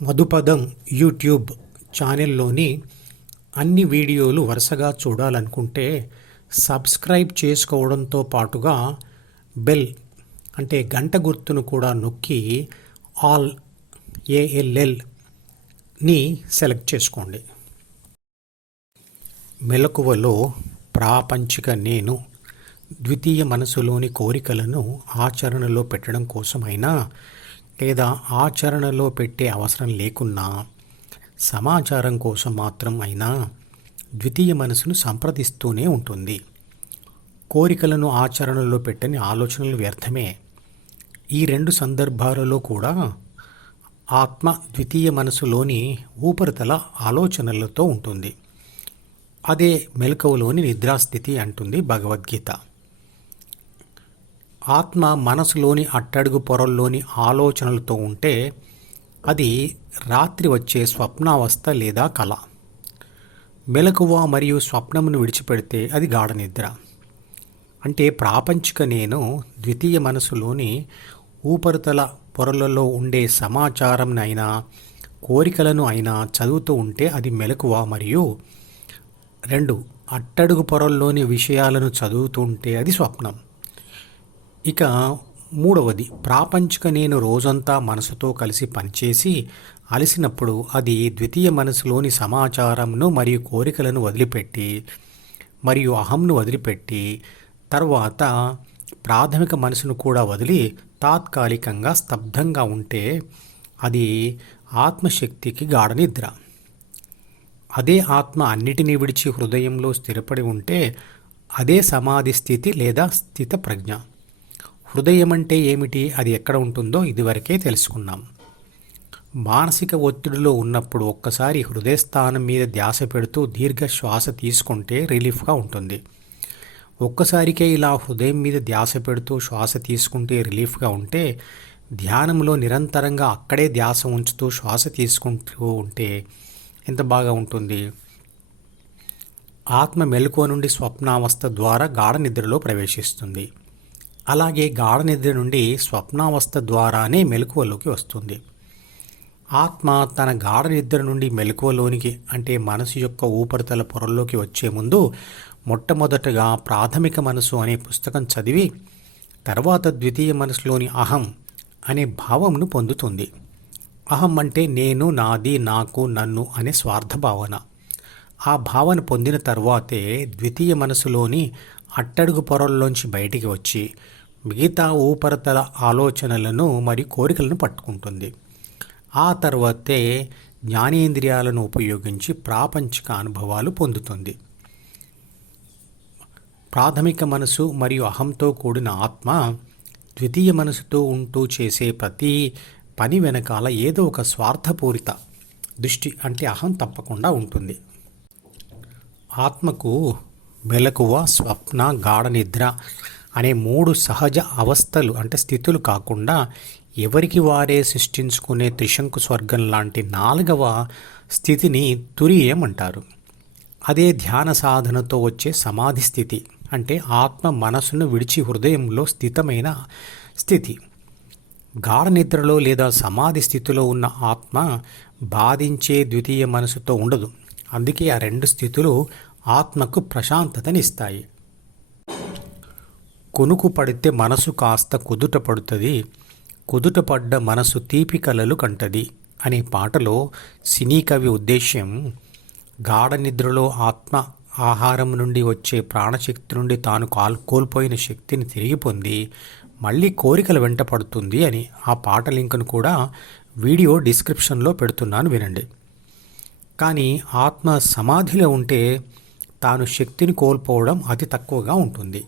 మధుపదం YouTube ఛానల్లోని అన్ని వీడియోలు వరుసగా చూడాలనుకుంటే సబ్స్క్రైబ్ చేసుకోవడంతో పాటుగా బెల్ అంటే గంట గుర్తును కూడా నొక్కి ఆల్ ఏఎల్ఎల్ని సెలెక్ట్ చేసుకోండి. మెలకువలో ప్రాపంచిక నేను ద్వితీయ మనసులోని కోరికలను ఆచరణలో పెట్టడం కోసమైనా లేదా ఆచరణలో పెట్టే అవసరం లేకున్నా సమాచారం కోసం మాత్రం అయినా ద్వితీయ మనసును సంప్రదిస్తూనే ఉంటుంది. కోరికలను ఆచరణలో పెట్టని ఆలోచనలు వ్యర్థమే. ఈ రెండు సందర్భాలలో కూడా ఆత్మ ద్వితీయ మనసులోని ఊపరితల ఆలోచనలతో ఉంటుంది. అదే మెలకువలోని నిద్రాస్థితి అంటుంది భగవద్గీత. ఆత్మ మనసులోని అట్టడుగు పొరల్లోని ఆలోచనలతో ఉంటే అది రాత్రి వచ్చే స్వప్నావస్థ లేదా కళ. మెలకువ మరియు స్వప్నమును విడిచిపెడితే అది గాఢ నిద్ర. అంటే ప్రాపంచిక నేను ద్వితీయ మనసులోని ఊపరితల పొరలలో ఉండే సమాచారంనైనా కోరికలను అయినా చదువుతూ ఉంటే అది మెలకువ మరియు రెండు అట్టడుగు పొరల్లోని విషయాలను చదువుతుంటే అది స్వప్నం. ఇక మూడవది ప్రాపంచిక నేను రోజంతా మనసుతో కలిసి పనిచేసి అలసినప్పుడు అది ద్వితీయ మనసులోని సమాచారంను మరియు కోరికలను వదిలిపెట్టి మరియు అహంను వదిలిపెట్టి తర్వాత ప్రాథమిక మనసును కూడా వదిలి తాత్కాలికంగా స్తబ్దంగా ఉంటే అది ఆత్మశక్తికి గాఢ నిద్ర అదే ఆత్మ అన్నిటినీ విడిచి హృదయంలో స్థిరపడి ఉంటే అదే సమాధి స్థితి లేదా స్థిత ప్రజ్ఞ హృదయం అంటే ఏమిటి? అది ఎక్కడ ఉంటుందో ఇదివరకే తెలుసుకున్నాం. మానసిక ఒత్తిడిలో ఉన్నప్పుడు ఒక్కసారి హృదయస్థానం మీద ధ్యాస పెడుతూ దీర్ఘ శ్వాస తీసుకుంటే రిలీఫ్గా ఉంటుంది. ఒక్కసారికే ఇలా హృదయం మీద ధ్యాస పెడుతూ శ్వాస తీసుకుంటే రిలీఫ్గా ఉంటే ధ్యానంలో నిరంతరంగా అక్కడే ధ్యాస ఉంచుతూ శ్వాస తీసుకుంటూ ఉంటే ఎంత బాగా ఉంటుంది? ఆత్మ మెలకువ నుండి స్వప్నావస్థ ద్వారా గాఢ నిద్రలో ప్రవేశిస్తుంది. అలాగే గాఢ నిద్ర నుండి స్వప్నావస్థ ద్వారానే మెలకువలోకి వస్తుంది. ఆత్మ తన గాఢ నిద్ర నుండి మెలకువలోనికి అంటే మనసు యొక్క ఊపరితల పొరల్లోకి వచ్చే ముందు మొట్టమొదటగా ప్రాథమిక మనసు అనే పుస్తకం చదివి తర్వాత ద్వితీయ మనసులోని అహం అనే భావంను పొందుతుంది. అహం అంటే నేను నాది నాకు నన్ను అనే స్వార్థ భావన. ఆ భావన పొందిన తర్వాతే ద్వితీయ మనసులోని అట్టడుగు పొరల్లోంచి బయటికి వచ్చి మిగతా ఉపరితల ఆలోచనలను మరియు కోరికలను పట్టుకుంటుంది. ఆ తర్వాతే జ్ఞానేంద్రియాలను ఉపయోగించి ప్రాపంచిక అనుభవాలు పొందుతుంది. ప్రాథమిక మనసు మరియు అహంతో కూడిన ఆత్మ ద్వితీయ మనసుతో ఉంటూ చేసే ప్రతి పని వెనకాల ఏదో ఒక స్వార్థపూరిత దృష్టి అంటే అహం తప్పకుండా ఉంటుంది. ఆత్మకు మెలకువ స్వప్న గాఢ నిద్ర అనే మూడు సహజ అవస్థలు అంటే స్థితులు కాకుండా ఎవరికి వారే సృష్టించుకునే త్రిశంకు స్వర్గం లాంటి నాలుగవ స్థితిని తురియం అంటారు అదే ధ్యాన సాధనతో వచ్చే సమాధి స్థితి అంటే ఆత్మ మనసును విడిచి హృదయంలో స్థితమైన స్థితి. గాఢ నిద్రలో లేదా సమాధి స్థితిలో ఉన్న ఆత్మ బాధించే ద్వితీయ మనసుతో ఉండదు. అందుకే ఆ రెండు స్థితులు ఆత్మకు ప్రశాంతతనిస్తాయి. కొనుకు పడితే మనసు కాస్త కుదుట పడుతుంది కుదుట పడ్డ మనసు తీపి కలలు కంటది అనే పాటలో సినీ కవి ఉద్దేశ్యం గాఢ నిద్రలో ఆత్మ ఆహారం నుండి వచ్చే ప్రాణశక్తి నుండి తాను కాల్ కోల్పోయిన శక్తిని తిరిగి పొంది మళ్ళీ కోరికలు వెంట పడుతుంది అని ఆ పాట లింక్ను కూడా వీడియో డిస్క్రిప్షన్లో పెడుతున్నాను వినండి. కానీ ఆత్మ సమాధిలో ఉంటే తాను శక్తిని కోల్పోవడం అతి తక్కువగా ఉంటుంది.